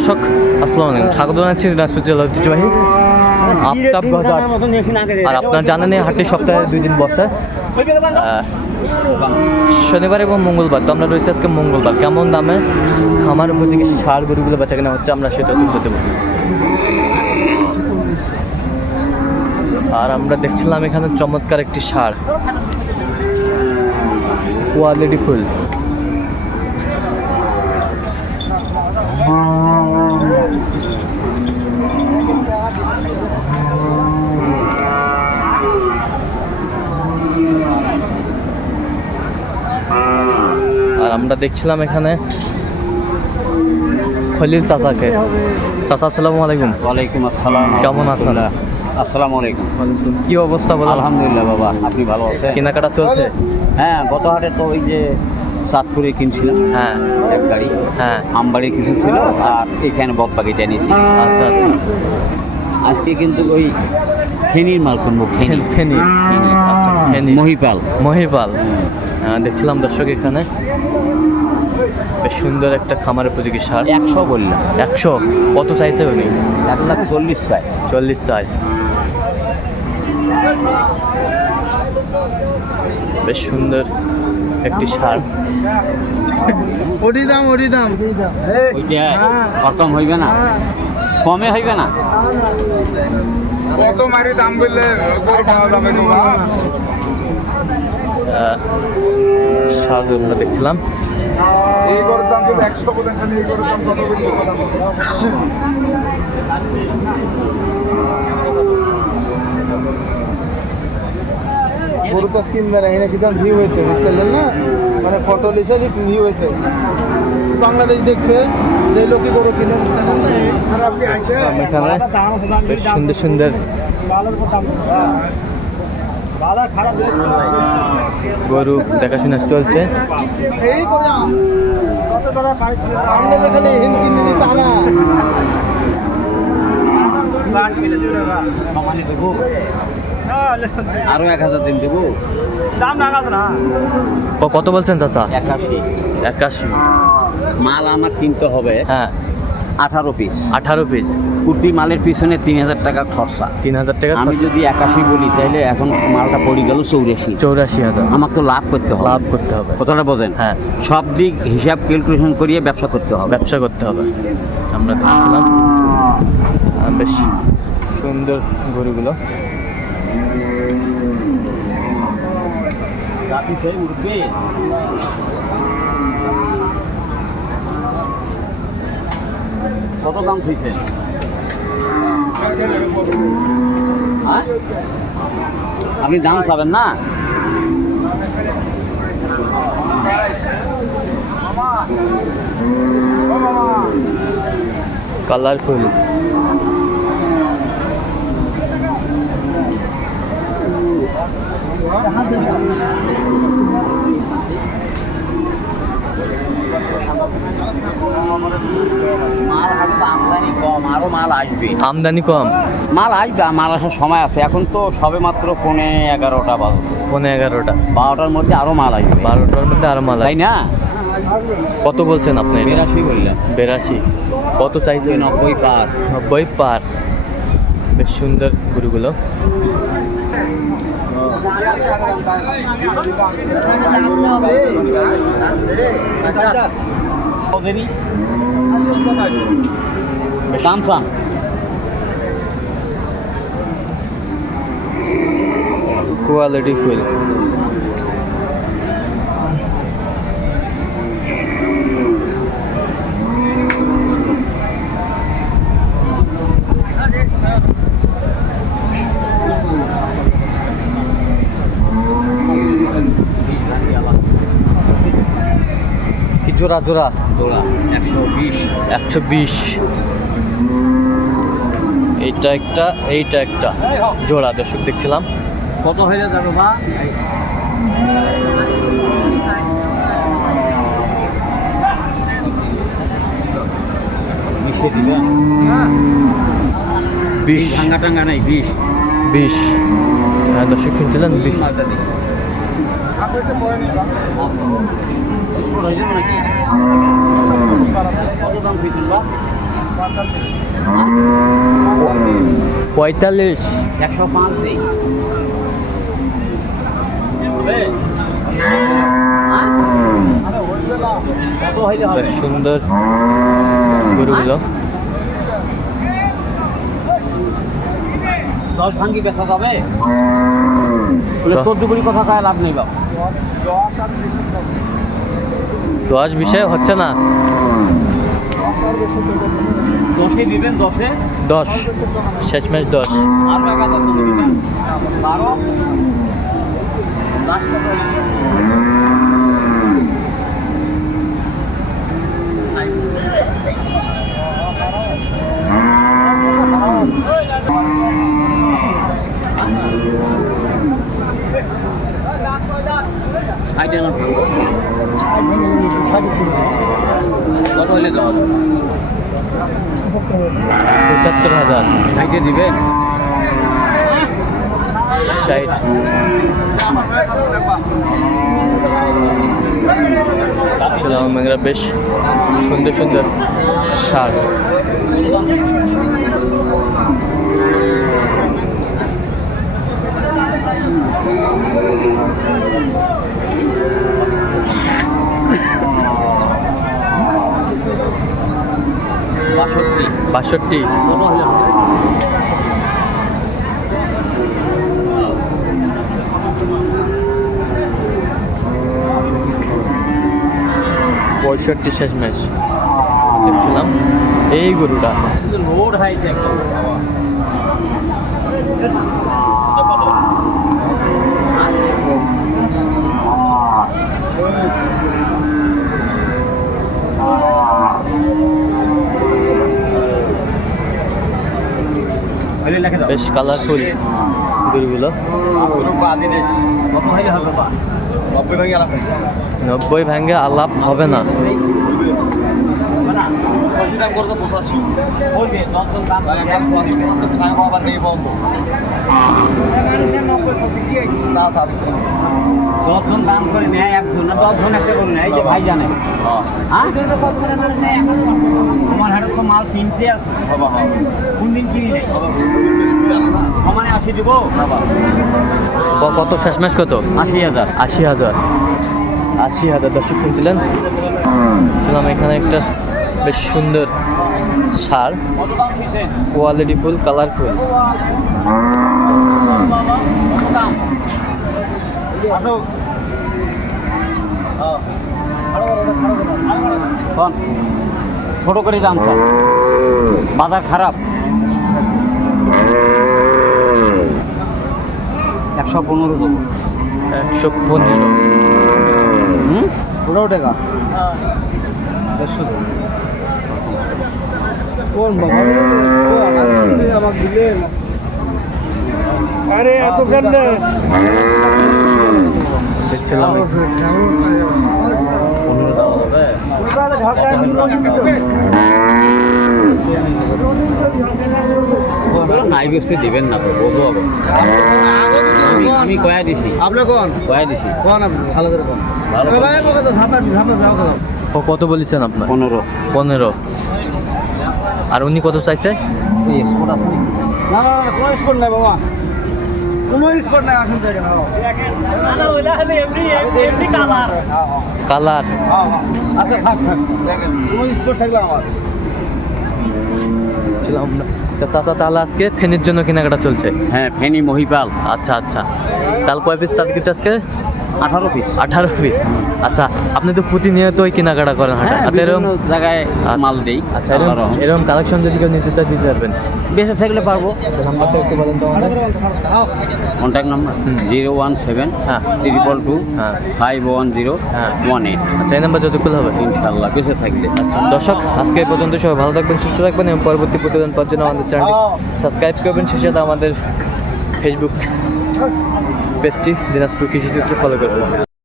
দর্শক আসসালামু আলাইকুম, স্বাগত জানাচ্ছি দিনাজপুর জেলার ঐতিহ্যবাহী আফতাব বাজার। আর আপনার জানেন এই হাটটি সপ্তাহে 2 দিন বসে, শনিবার এবং মঙ্গলবার। তো আমরা রয়েছি আজকে মঙ্গলবার। কেমন দামে খামার উপর দিকে ষাঁড় গরুগুলো বেচা কেনা হচ্ছে আমরা সেটা তুলে দেবো। আর আমরা দেখছিলাম এখানে চমৎকার একটি ষাঁড়, কোয়ালিটি ফুল। আর আমরা দেখছিলাম এখানে খলিল চাচাকে। চাচা আসসালামু আলাইকুম। ওয়ালাইকুম আসসালাম। কেমন আছেন? আসসালামু আলাইকুম। কি অবস্থা বলেন? আলহামদুলিল্লাহ বাবা, আপনি ভালো আছেন? কেনাকাটা চলছে? হ্যাঁ, গত হাটে তো ওই যে চাঁদপুরে কিনছিলাম, হ্যাঁ এক গাড়ি। হ্যাঁ, আমবাড়ি কিছু ছিল আর এখানে বকপাকিটা নিয়েছি। আচ্ছা আচ্ছা। আজকে কিন্তু ওই ফেনীর মাল কিনবো। ফেনী ফেনী, আচ্ছা ফেনী, মহিপাল। মহিপাল। দেখছিলাম দর্শক এখানে বেশ সুন্দর একটা খামার উপযোগী সার। 100 বললাম। 100 কত চাইছে উনি? 1,40,000 চাই। 40 চাই। বেশ সুন্দর একটি সার। ওটি দাম ওইটা কম হইবে না, কমে হইবে না। কত মারি দাম বললে পাওয়া যাবে না। সার আমরা দেখছিলাম। এই গরুর দাম তো 100 পর্যন্ত, এই গরুর দাম কত বলবো? গরু তো কিনবে না, এনে সিদ্ধান্ত ভিউ হয়েছে, বুঝতে পারলেন না? মানে ফটো লিসে ভিউ হয়েছে, বাংলাদেশ দেখবে যে লোকে গরু কিনে, বুঝতে পারলেন না? এখানে বেশ সুন্দর সুন্দর গরু দেখাশোনা চলছে। এই করে সামনে দেখালে হিন্দি নিবি তা না। আরো 1,000 দিন দেবো। দাম লাগাতো না। কত বলছেন চাচা? 81। 81। মাল আমার কিনতে হবে হ্যাঁ, 18 পিস। 18 পিস। প্রতি মালের পিছনে 3,000 টাকা খরচা। 3000 টাকা। আমি যদি 81 বলি তাহলে এখন মালটা পড়ে গেল 84। 84,000 আমার তো লাভ করতে হবে। লাভ করতে হবে। কথাটা বোঝেন? হ্যাঁ, সব দিক হিসাব ক্যালকুলেশন করিয়ে ব্যবসা করতে হবে। ব্যবসা করতে হবে। আমরা দেখছিলাম বেশ সুন্দর গরুগুলো। কত দাম হয়েছে? আপনি দাম চাবেন না? কালারফুল। মাল হাটে তো আমদানি কম, আরো মাল আসবে। আমদানি কম? মাল আসবে, মাল আসার সময় আছে। এখন তো সবে মাত্র 11:15 বাজে। 11:30। 12টার মধ্যে আরো মাল আসবে। 12টার মধ্যে আরো মাল, তাই না? কত বলছেন আপনি? 82 বললেন। 82। কত চাইছে? 90 পার। 90 পার। বেশ সুন্দর গরুগুলো। দাম চান? Quality full. কি জোড়া জোড়া? জোড়া 120। 120। এইটা একটা, এইটা একটা জোড়া দর্শক দেখছিলাম। কত হয়ে যাবে বা? মিশিয়ে দিবেন? 20 ভাঙ্গা টাঙ্গা নাই। 20। হ্যাঁ দর্শক কিনছিলেন 20। কত দাম দিয়েছেন বা? 45। 105 দিই। কত হইলে হবে? বেশ সুন্দর গরুগুলো। 10 ভাঙ্গি বেচা যাবে? বলে 14 কোটি কথা কয় লাভ নেই বাবা। 10 বিষয় হচ্ছে না। 10-এ দিবেন 10-এ? 10 শেষমেশ 10। আর টাকা কত দিবেন? 12 লাখ কত হইলো? কত হইলে দাও? 75,000। ভাইকে দিবেন? 60। মেঘরা বেশ সুন্দর সুন্দর সার। বাষট্টি। কত হইলো? পঁয়ষট্টি শেষ ম্যাচ দেখছিলাম এই গরুটা। লোড হাইছে একদম। বেশ কালারফুল গরুগুলো। কত হইলে হবে বা? 90 ভাঙ্গে আলাপ হবে না। বলবে 10 জন দাম দশজন দাম করে নেয় একজন না 10 জন একটা করে নেয়। এই যে ভাই জানে হ্যাঁ আমার হাটে তো মাল কিনতে আছে কোন দিন কিনি নেই সমানে 80 দিব। কত শেষ ম্যাচ কত? 80,000। 80,000। 80,000 দর্শক শুনছিলেন। ছিলাম এখানে একটা বেশ সুন্দর সার, কত দাম দিয়েছেন? Quality full, colourful. কত দাম? কোন ছোট করে দাম স্যার বাজার খারাপ। 115 দেবো। 115। হুম 15 টাকা। কোন বাবা আমাকে দিলেন? আরে এত কেন? দেখছিলাম নাই বেশি দিবেন না তো বোঝো আমি কয়া দিছি। আপনি কোন কয়া দিছি কোন আপনি ভালো করে কোন ভালো করে। ভাই আমাকে তো ঝাপা ঝাপা কত বলেছেন আপনার? 15। 15। আর উনি কত চাইছে? স্পোর্ট আছে না না না কোনো স্পট নাই বাবা, কোনো স্পট নাই। আসুন দেখেন কালার। আচ্ছা থাক থাক দেখেন কোনো স্পট থাকলে আমার ছিলাম না। তা চাচা তাহলে আজকে ফেনির জন্য কেনাকাটা চলছে? হ্যাঁ ফেনী মহিপাল আচ্ছা আচ্ছা। তাহলে কয় পিস টার্গেট আজকে? 18 পিস। 18 পিস। আচ্ছা, আপনি তো প্রতিনিয়তই কেনাকাটা করেন হাটে। আচ্ছা এরকম জায়গায় মাল দেই। আচ্ছা এরকম কালেকশন যদি কেউ নিতে চায় দিতে পারবেন? বেঁচে থাকলে পারবো। আচ্ছা নাম্বারটা একটু বলেন তো আমাদের। কন্ট্যাক্ট নাম্বার 017 হ্যাঁ 222 হ্যাঁ 510 হ্যাঁ। 18। আচ্ছা এই নাম্বার যতক্ষণ হবে ইনশাল্লাহ বেঁচে থাকলে। আচ্ছা দর্শক, আজকে এই পর্যন্ত। সবাই ভালো থাকবেন, সুস্থ থাকবেন এবং পরবর্তী প্রতিবেদন পাওয়ার জন্য আমাদের চ্যানেলটি সাবস্ক্রাইব করবেন। সেই সাথে আমাদের ফেসবুক পেজটি দিনাজপুর কৃষি চিত্র ফলো করবেন।